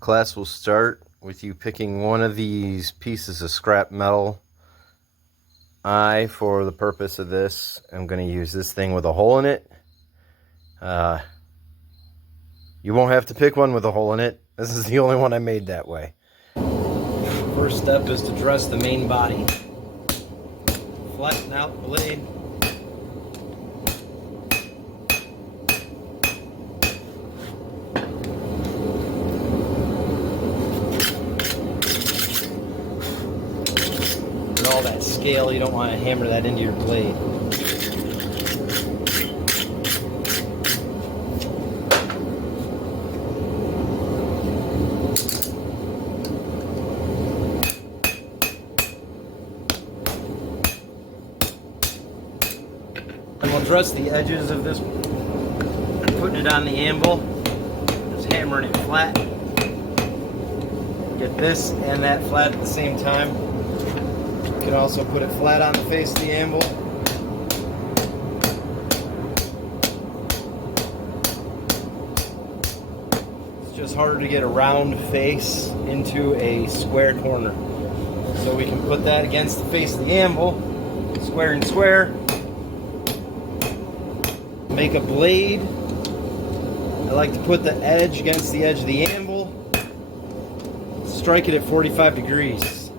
Class will start with you picking one of these pieces of scrap metal. For the purpose of this, I'm going to use this thing with a hole in it. You won't have to pick one with a hole in it. This is the only one I made that way. First step is to dress the main body. Flatten out the blade. And all that scale, you don't want to hammer that into your blade. And we'll dress the edges of this, putting it on the anvil, just hammering it flat. Get this and that flat at the same time. You can also put it flat on the face of the anvil. It's just harder to get a round face into a square corner. So we can put that against the face of the anvil, square and square. Make a blade. I like to put the edge against the edge of the anvil. Strike it at 45 degrees.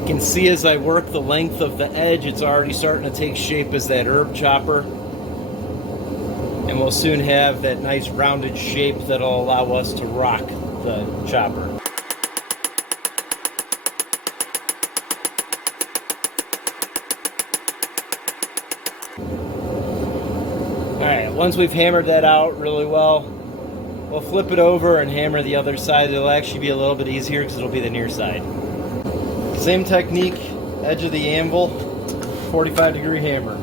You can see as I work the length of the edge, it's already starting to take shape as that herb chopper. And we'll soon have that nice rounded shape that'll allow us to rock the chopper. Alright, once we've hammered that out really well, we'll flip it over and hammer the other side. It'll actually be a little bit easier because it'll be the near side. Same technique, edge of the anvil, 45-degree hammer.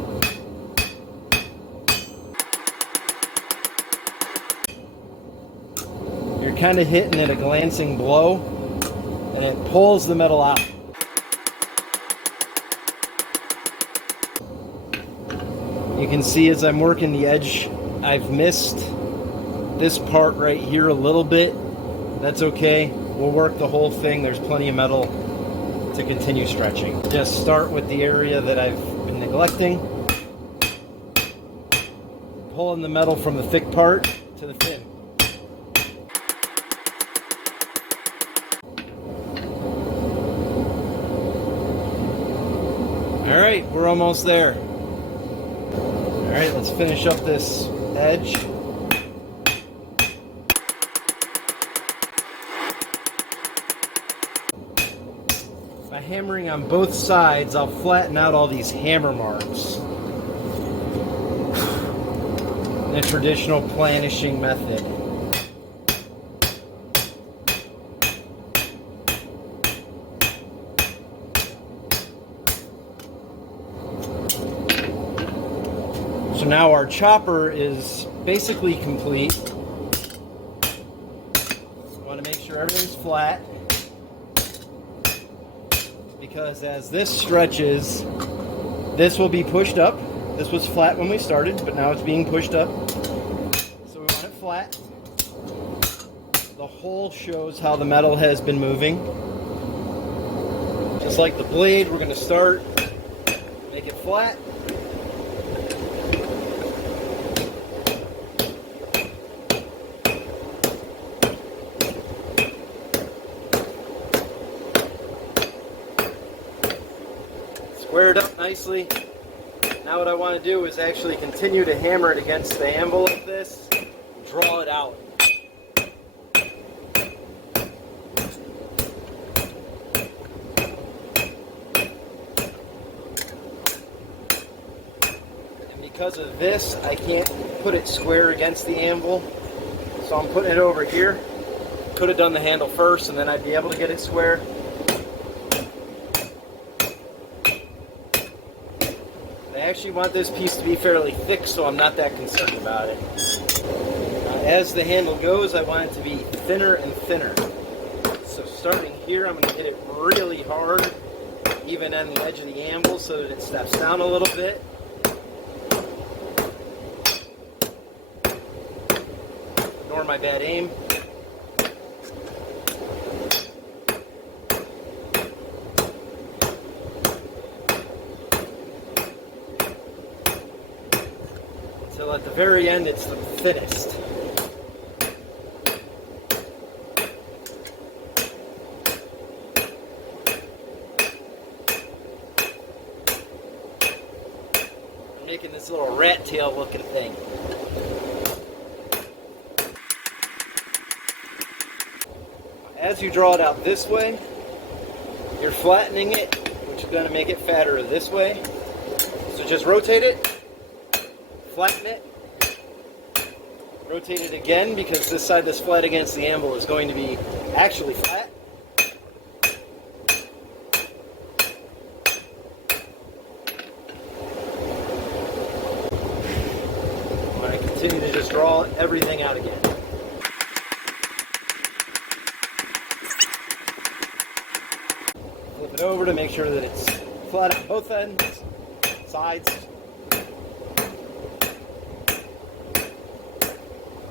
You're kind of hitting at a glancing blow, and it pulls the metal out. You can see as I'm working the edge, I've missed this part right here a little bit. That's okay. We'll work the whole thing. There's plenty of metal to continue stretching. Just start with the area that I've been neglecting. Pulling the metal from the thick part to the thin. Alright, we're almost there. Alright, let's finish up this edge. By hammering on both sides, I'll flatten out all these hammer marks in a traditional planishing method. So now our chopper is basically complete. We want to make sure everything's flat, because as this stretches, this will be pushed up. This was flat when we started, but now it's being pushed up. So we want it flat. The hole shows how the metal has been moving. Just like the blade, we're going to start, make it flat. Square it up nicely. Now what I want to do is actually continue to hammer it against the anvil like this, draw it out. And because of this, I can't put it square against the anvil, so I'm putting it over here. Could have done the handle first and then I'd be able to get it square. I actually want this piece to be fairly thick, so I'm not that concerned about it. As the handle goes, I want it to be thinner and thinner. So starting here, I'm going to hit it really hard, even on the edge of the anvil, so that it steps down a little bit. Ignore my bad aim. Until at the very end it's the thinnest. I'm making this little rat tail looking thing. As you draw it out this way, you're flattening it, which is going to make it fatter this way. So just rotate it. Flatten it, rotate it again, because this side that's flat against the anvil is going to be actually flat. I'm going to continue to just draw everything out again. Flip it over to make sure that it's flat on both ends, sides.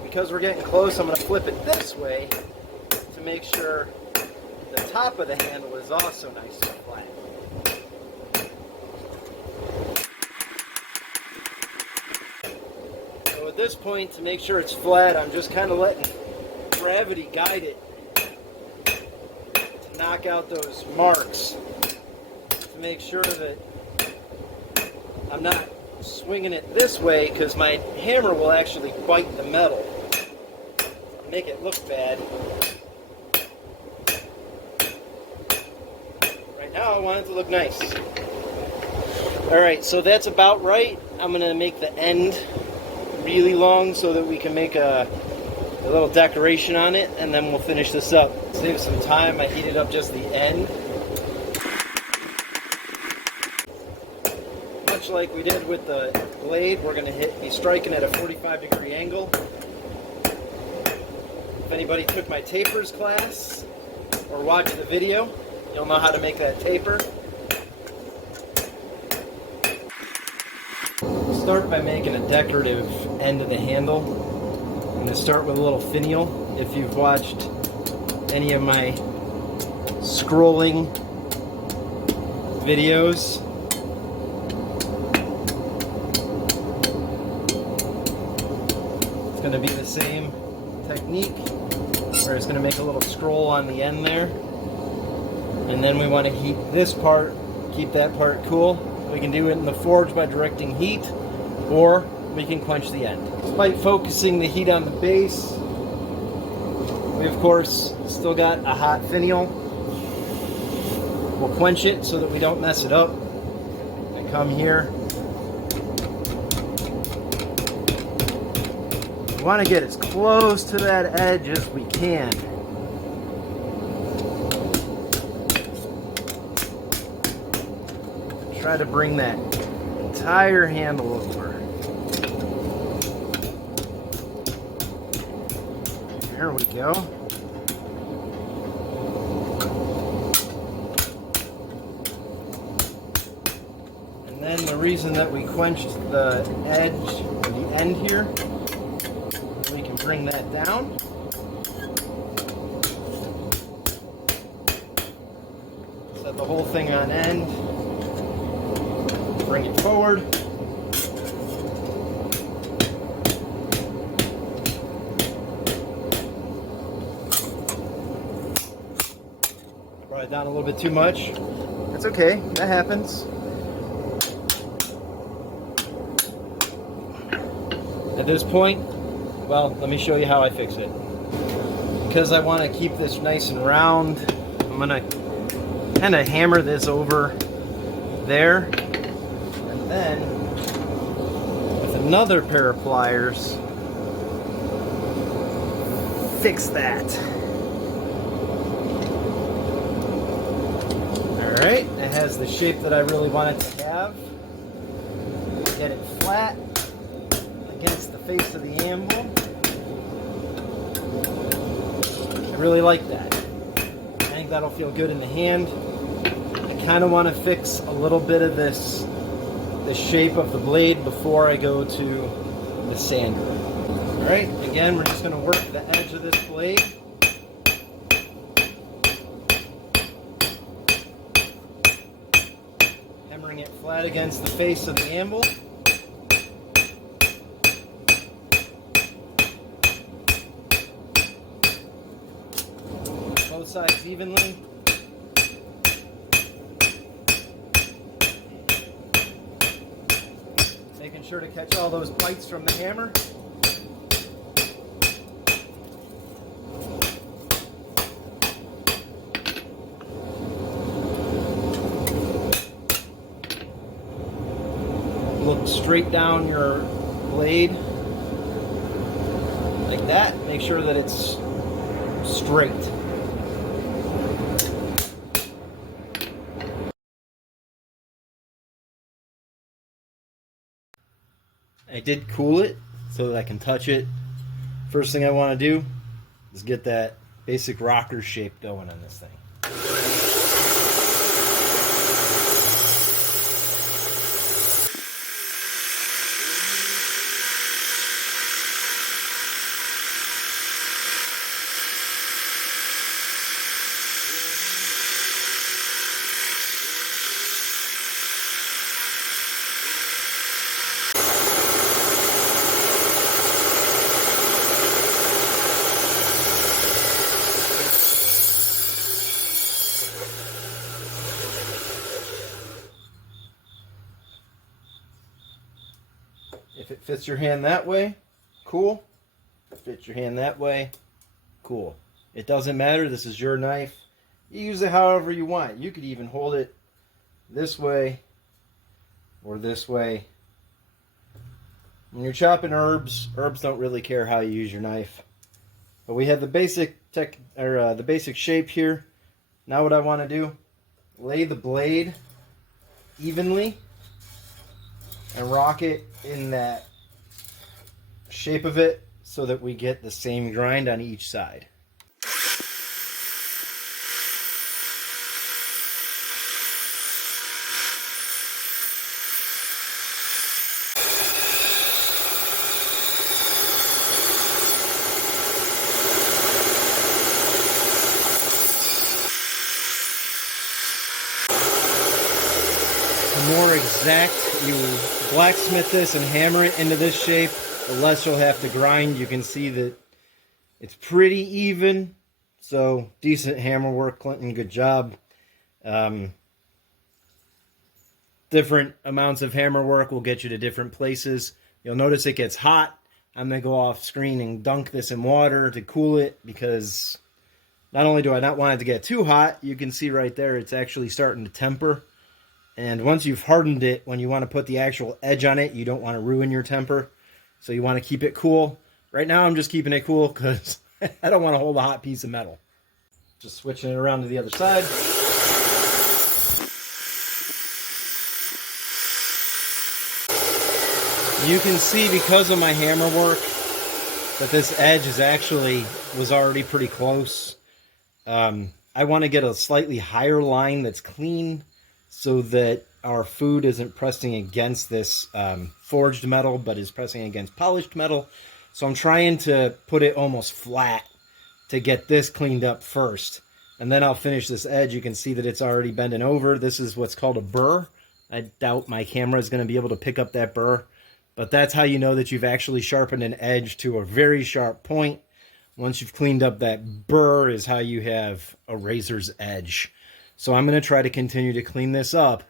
Because we're getting close, I'm going to flip it this way to make sure the top of the handle is also nice and flat. So at this point, to make sure it's flat, I'm just kind of letting gravity guide it to knock out those marks, to make sure that I'm not swinging it this way, because my hammer will actually bite the metal. Make it look bad. Right now I want it to look nice. Alright, so that's about right. I'm going to make the end really long so that we can make a little decoration on it, and then we'll finish this up. Save some time, I heated up just the end. Much like we did with the blade, we're going to be striking at a 45-degree angle. If anybody took my tapers class or watched the video, you'll know how to make that taper. Start by making a decorative end of the handle. I'm going to start with a little finial. If you've watched any of my scrolling videos, it's going to be the same technique, where it's going to make a little scroll on the end there, and then we want to heat this part, keep that part cool. We can do it in the forge by directing heat, or we can quench the end. Despite focusing the heat on the base, we of course still got a hot finial. We'll quench it so that we don't mess it up. I come here. We want to get as close to that edge as we can. Try to bring that entire handle over. There we go. And then the reason that we quenched the edge, or the end here, we can bring that down. Set the whole thing on end. Bring it forward. Brought it down a little bit too much. That's okay, that happens. At this point, well, let me show you how I fix it. Because I want to keep this nice and round, I'm going to kind of hammer this over there. Then, with another pair of pliers, fix that. Alright, it has the shape that I really want it to have. Get it flat against the face of the anvil. I really like that. I think that'll feel good in the hand. I kind of want to fix a little bit of the shape of the blade before I go to the sander. All right, again, we're just going to work the edge of this blade. Hammering it flat against the face of the anvil. Both sides evenly. Making sure to catch all those bites from the hammer. Look straight down your blade like that. Make sure that it's straight. I did cool it so that I can touch it. First thing I want to do is get that basic rocker shape going on this thing. If it fits your hand that way, cool. If it fits your hand that way, cool. It doesn't matter. This is your knife. You use it however you want. You could even hold it this way or this way. When you're chopping herbs don't really care how you use your knife. But we have the basic the basic shape here. Now what I want to do, lay the blade evenly and rock it in that shape of it so that we get the same grind on each side. The more exact you blacksmith this and hammer it into this shape, the less you'll have to grind. You can see that it's pretty even. So decent hammer work, Clinton. Good job. Different amounts of hammer work will get you to different places. You'll notice it gets hot. I'm going to go off screen and dunk this in water to cool it, because not only do I not want it to get too hot, you can see right there it's actually starting to temper. And once you've hardened it, when you want to put the actual edge on it, you don't want to ruin your temper. So you want to keep it cool. Right now I'm just keeping it cool because I don't want to hold a hot piece of metal. Just switching it around to the other side. You can see, because of my hammer work, that this edge was already pretty close. I want to get a slightly higher line that's clean, so that our food isn't pressing against this forged metal, but is pressing against polished metal. So I'm trying to put it almost flat to get this cleaned up first. And then I'll finish this edge. You can see that it's already bending over. This is what's called a burr. I doubt my camera is going to be able to pick up that burr. But that's how you know that you've actually sharpened an edge to a very sharp point. Once you've cleaned up that burr is how you have a razor's edge. So I'm going to try to continue to clean this up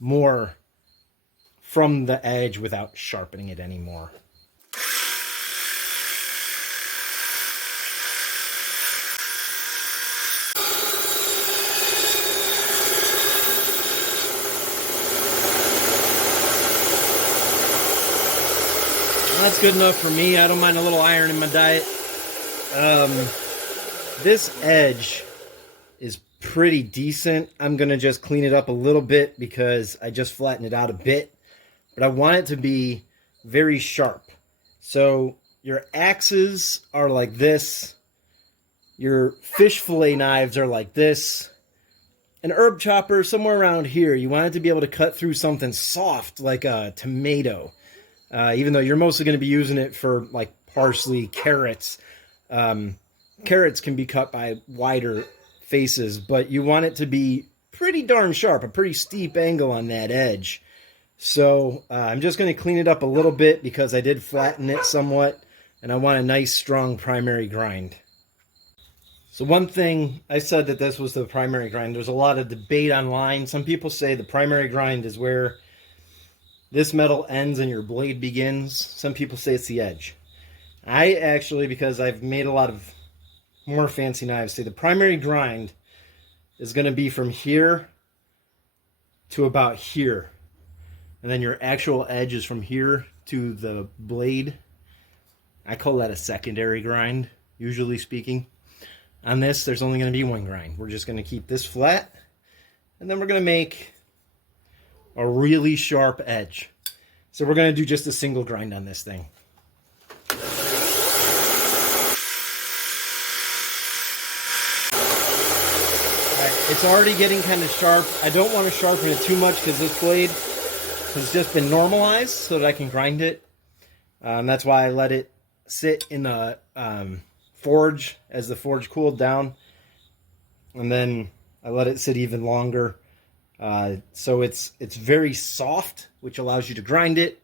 more from the edge without sharpening it anymore. That's good enough for me. I don't mind a little iron in my diet. This edge is pretty decent. I'm going to just clean it up a little bit because I just flattened it out a bit. But I want it to be very sharp. So your axes are like this. Your fish fillet knives are like this. An herb chopper somewhere around here. You want it to be able to cut through something soft like a tomato. Even though you're mostly going to be using it for like parsley, carrots. Carrots can be cut by wider faces, but you want it to be pretty darn sharp, a pretty steep angle on that edge. So I'm just going to clean it up a little bit because I did flatten it somewhat, and I want a nice strong primary grind. So one thing, I said that this was the primary grind. There's a lot of debate online. Some people say the primary grind is where this metal ends and your blade begins. Some people say it's the edge. I actually, because I've made a lot of more fancy knives, say the primary grind is going to be from here to about here. And then your actual edge is from here to the blade. I call that a secondary grind, usually speaking. On this, there's only going to be one grind. We're just going to keep this flat, and then we're going to make a really sharp edge. So we're going to do just a single grind on this thing. Alright, it's already getting kind of sharp. I don't want to sharpen it too much because this blade has just been normalized so that I can grind it. That's why I let it sit in the forge as the forge cooled down, and then I let it sit even longer, so it's very soft, which allows you to grind it.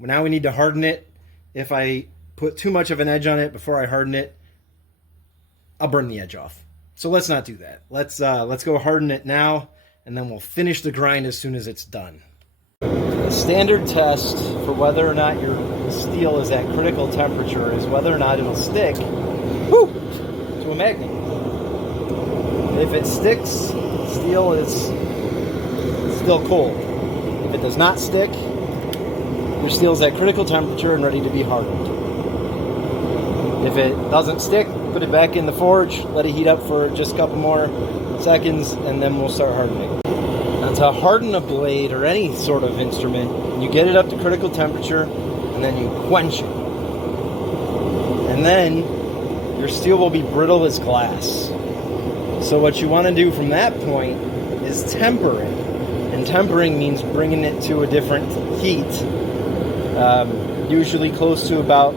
Now we need to harden it. If I put too much of an edge on it before I harden it, I'll burn the edge off. So let's not do that. Let's go harden it now, and then we'll finish the grind as soon as it's done. The standard test for whether or not your steel is at critical temperature is whether or not it'll stick to a magnet. If it sticks, steel is still cold. If it does not stick, your steel is at critical temperature and ready to be hardened. If it doesn't stick, put it back in the forge, let it heat up for just a couple more seconds, and then we'll start hardening. Now, to harden a blade or any sort of instrument, you get it up to critical temperature, and then you quench it. And then your steel will be brittle as glass. So what you want to do from that point is temper it. And tempering means bringing it to a different heat, usually close to about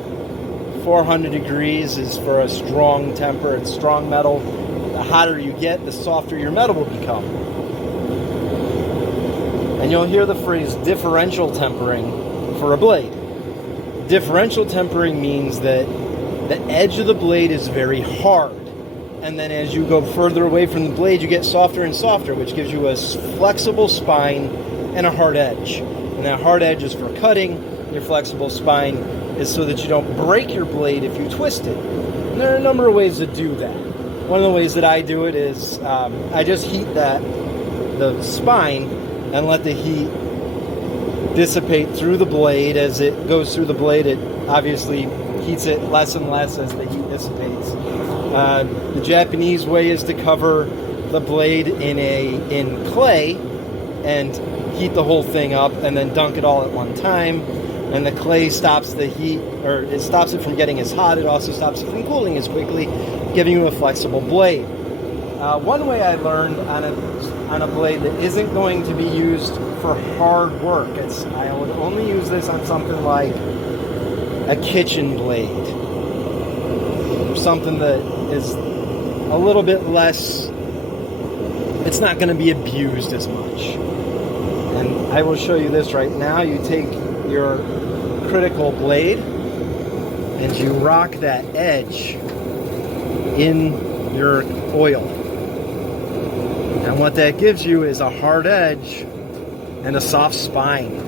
400 degrees is for a strong temper. It's strong metal. The hotter you get, the softer your metal will become. And you'll hear the phrase differential tempering for a blade. Differential tempering means that the edge of the blade is very hard. And then as you go further away from the blade, you get softer and softer, which gives you a flexible spine and a hard edge. And that hard edge is for cutting. Your flexible spine is so that you don't break your blade if you twist it. And there are a number of ways to do that. One of the ways that I do it is I just heat the spine and let the heat dissipate through the blade. As it goes through the blade, it obviously heats it less and less as the heat dissipates. The Japanese way is to cover the blade in clay and heat the whole thing up and then dunk it all at one time. And the clay stops the heat, or it stops it from getting as hot. It also stops it from cooling as quickly, giving you a flexible blade. One way I learned on a blade that isn't going to be used for hard work, I would only use this on something like a kitchen blade, or something that is a little bit less, it's not going to be abused as much. And I will show you this right now. You take your critical blade and you rock that edge in your oil. And what that gives you is a hard edge and a soft spine.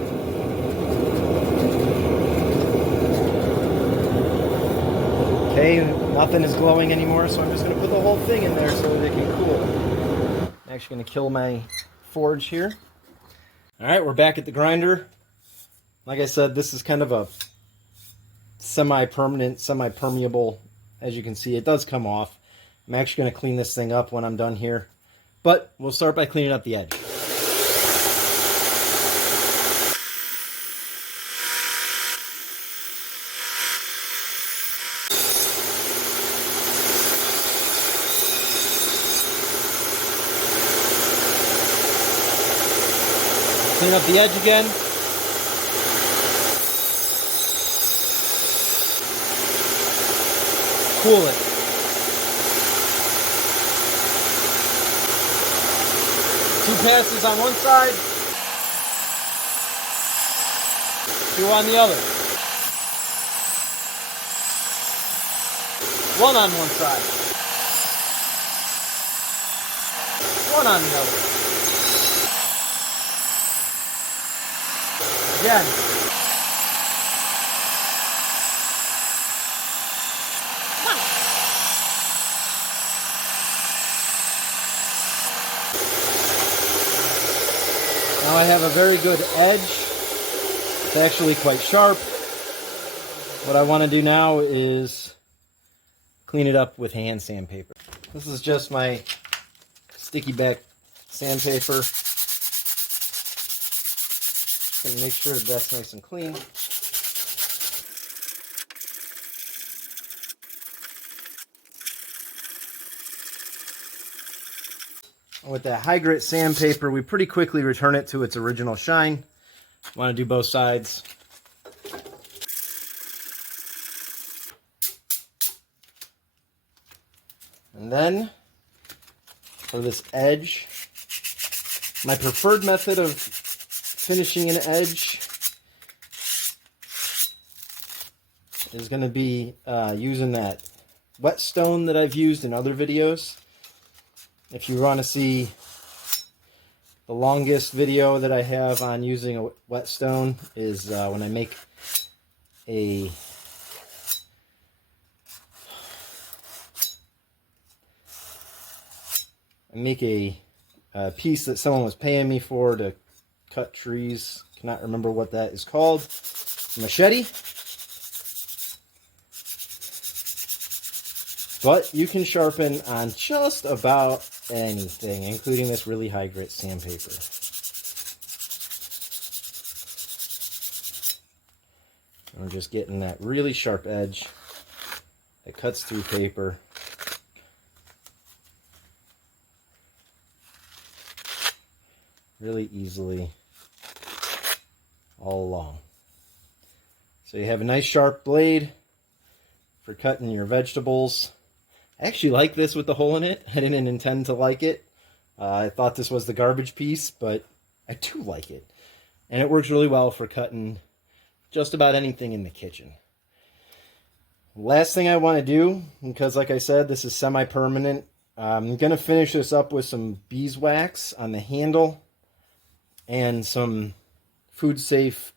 Okay, nothing is glowing anymore, so I'm just going to put the whole thing in there so that it can cool. I'm actually going to kill my forge here. Alright, we're back at the grinder. Like I said, this is kind of a semi-permanent, semi-permeable. As you can see, it does come off. I'm actually going to clean this thing up when I'm done here. But we'll start by cleaning up the edge. Clean up the edge again. Cool it. Two passes on one side, two on the other. One on one side, one on the other. Again. Now I have a very good edge. It's actually quite sharp. What I want to do now is clean it up with hand sandpaper. This is just my sticky back sandpaper. Just gonna make sure that's nice and clean. With that high grit sandpaper, we pretty quickly return it to its original shine. Want to do both sides. And then, for this edge, my preferred method of finishing an edge is going to be using that whetstone that I've used in other videos. If you want to see the longest video that I have on using a whetstone is when I make a piece that someone was paying me for to cut trees. Cannot remember what that is called. Machete. But you can sharpen on just about anything, including this really high grit sandpaper. I'm just getting that really sharp edge that cuts through paper. Really easily all along. So you have a nice sharp blade for cutting your vegetables. I actually like this with the hole in it. I didn't intend to like it. I thought this was the garbage piece, but I do like it. And it works really well for cutting just about anything in the kitchen. Last thing I want to do, because like I said, this is semi-permanent, I'm going to finish this up with some beeswax on the handle and some food safe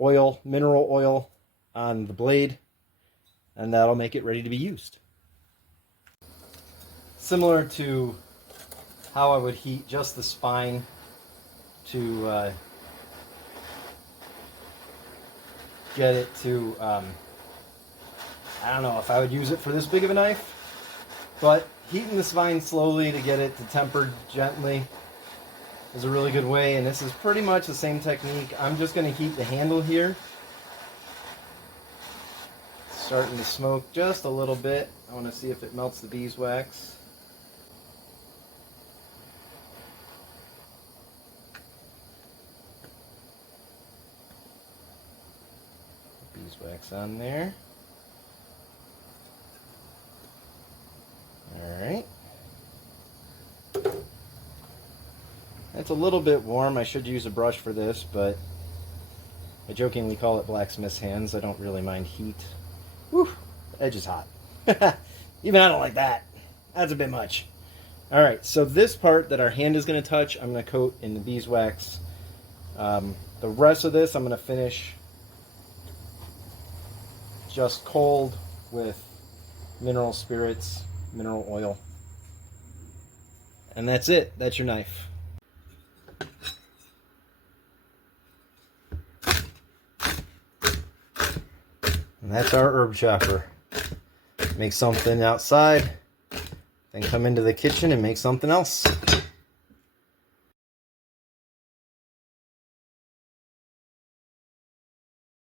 oil, mineral oil on the blade, and that'll make it ready to be used. Similar to how I would heat just the spine to get it to, I don't know if I would use it for this big of a knife, but heating the spine slowly to get it to temper gently is a really good way, and this is pretty much the same technique. I'm just going to heat the handle here. Starting to smoke just a little bit. I want to see if it melts the beeswax. Beeswax on there. Alright. It's a little bit warm. I should use a brush for this, but I jokingly call it blacksmith's hands. I don't really mind heat. Whew, the edge is hot. Even I don't like that. That's a bit much. Alright, so this part that our hand is going to touch, I'm going to coat in the beeswax. The rest of this I'm going to finish just cold with mineral spirits, mineral oil. And that's it. That's your knife. And that's our herb chopper. Make something outside, then come into the kitchen and make something else.